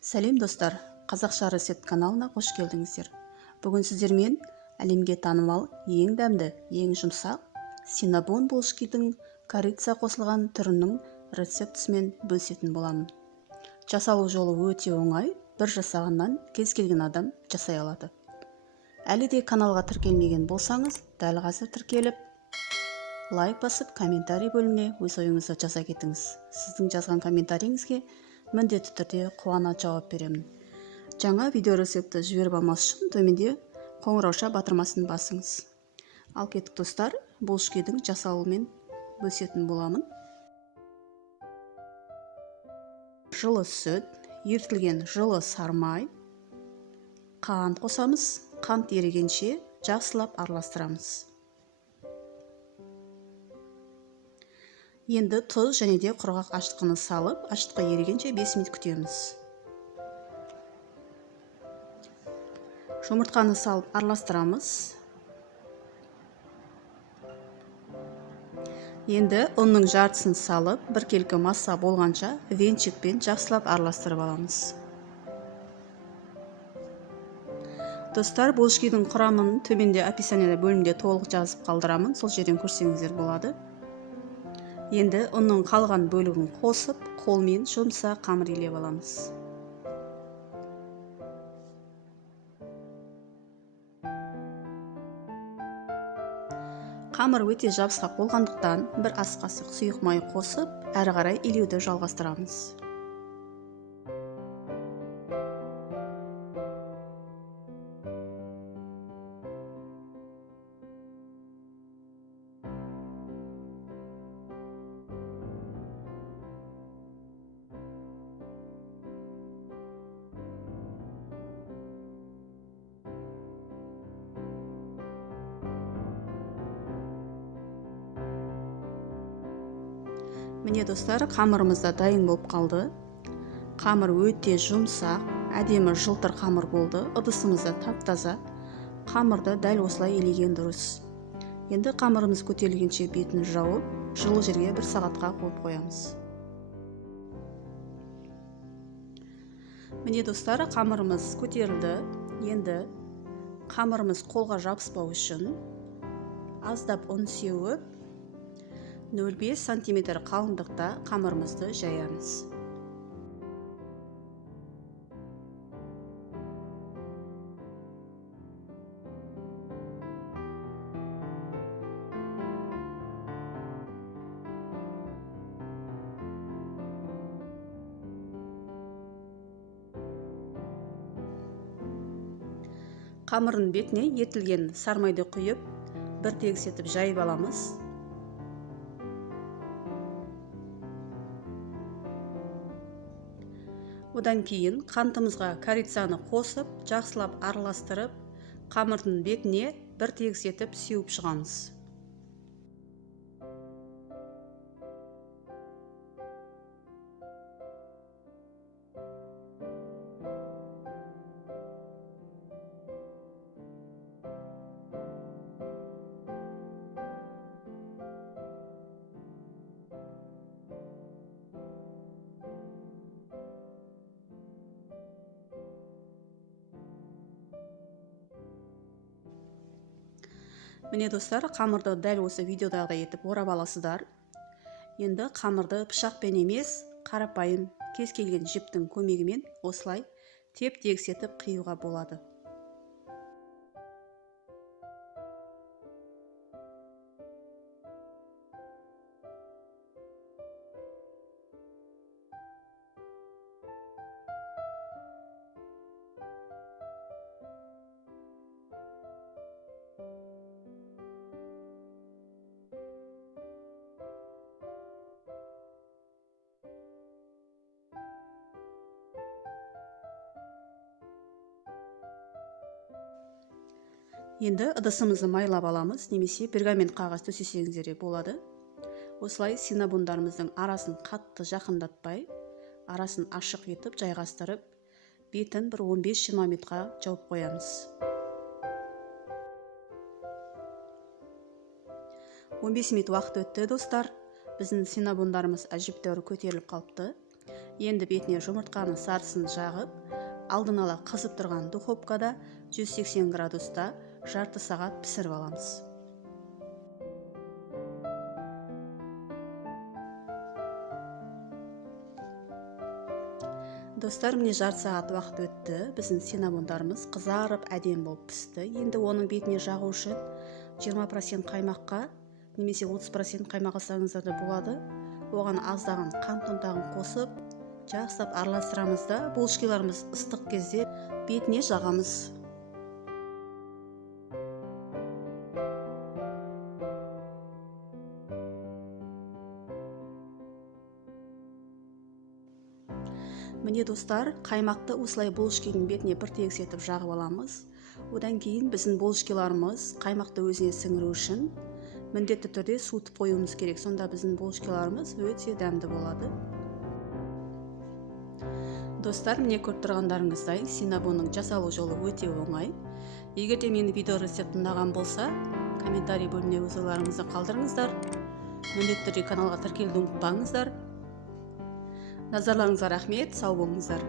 Сәлем достар, қазақша рецепт каналына қош келдіңіздер. Бүгін сіздермен әлемге танымал ең дәмді, ең жұмсақ синнабон булочкидің корица қосылған түрінің рецептісімен бөлісетін боламын. Жасалу жолы өте оңай, бір жасағаннан кез келген адам жасай алады. Әлі де каналға тіркелмеген болсаңыз, дәл қазір тіркеліп, лайк басып, комментарий бөліміне өз ойыңызды жаза кетіңіз. Сіздің жазған комментарийіңізге міндетті түрде қуана жауап беремін. Жаңа видео рецепті жіберіп алмас үшін төменде қоңырауша батырмасын басыңыз. Ал кеттік достар, булочкидің жасалуымен бөлісетін боламын. Жылы сүт, ерітілген жылы сармай, қант қосамыз. Қант ерігенше жақсылап араластырамыз. Енді тұз және де құрғақ ашытқыны салып, ашытқы ерігенше 5 минут күтеміз. Жұмыртқаны салып араластырамыз. Енді ұнның жартысын салып, біркелкі масса болғанша венчикпен жақсылап араластырып аламыз. Достар, булочкидің құрамын төменде описаниеде бөлімде толық жазып қалдырамын, сол жерден көрсеңіздер болады. Енді ұнның қалған бөлігін қосып, қолмен жұмсақ қамыр илеп аламыз. Қамыр өте жабысқақ болғандықтан, бір ас қасық сұйық май қосып, әрі қарай илеуді жалғастырамыз. Міне достар, қамырымыз да дайын болып қалды. Қамыр өте жұмсақ, әдемі жылтыр қамыр болды. Ыдысымыз да тап-таза. Қамырды дәл осылай илеген дұрыс. Енді қамырымыз көтерілгенше бетін жауып, жылы жерге 1 сағатқа қойып қоямыз. Міне достар, қамырымыз көтерілді. Енді қамырымыз қолға жабыспау үшін аздап ұн сеуіп 0,5 см қалыңдықта қамырымызды жаямыз. Қамырдың бетіне ерітілген сармайды құйып, бір тегіс етіп жайып аламыз. Одан кейін қантымызға корицаны қосып, жақсылап араластырып, қамырдың бетіне бір тегіс етіп сеуіп шығамыз. Міне достар, қамырды дәл осы видеодағыдай етіп орап аласыздар. Енді қамырды пышақпен емес, қарапайым кез келген жіптің көмегімен осылай теп-тегіс етіп қиюға болады. Енді ыдысымызды майлап аламыз, немесе пергамент қағаз төсесеңіздер де болады. Осылай синнабондарымыздың арасын қатты жақындатпай, арасын ашық етіп жайғастырып, бетін бір 15-20 минутқа жауып қоямыз. 15 минут уақыт өтті достар. Біздің синнабондарымыз әжептәуір көтеріліп қалыпты. Енді бетіне жұмыртқаның сарысын жағып, алдын ала қызып тұрған духовкада 180 градуста жарты сағат пісіріп аламыз. Достар, міне жарты сағат уақыт өтті. Біздің синнамондарымыз қызарып әдемі болып пісті. Енді оның бетіне жағу үшін 20% қаймаққа немесе 30% қаймақ алсаңыздар да болады. Оған аздаған қант ұнтағын қосып, жақсылап араластырамыз да булочкаларымыз ыстық кезде бетіне жағамыз. Міне достар, қаймақты осылай булочканың бетіне бір тегіс жағып аламыз. Одан кейін біздің булочкаларымыз қаймақты өзіне сіңіру үшін міндетті түрде суытып қоюымыз керек. Сонда біздің булочкаларымыз өте дәмді болады. Достар, міне көріп тұрғандарыңыздай, синнабонның жасалу жолы өте оңай. Егер де менің видео рецепт ұнаған болса, комментарий бөліміне өз ойларыңызды қалдырыңыздар. Міндетті түрде каналға тіркелуді ұмытпаңыздар. Назарларыңызға рахмет, сау болыңыздар.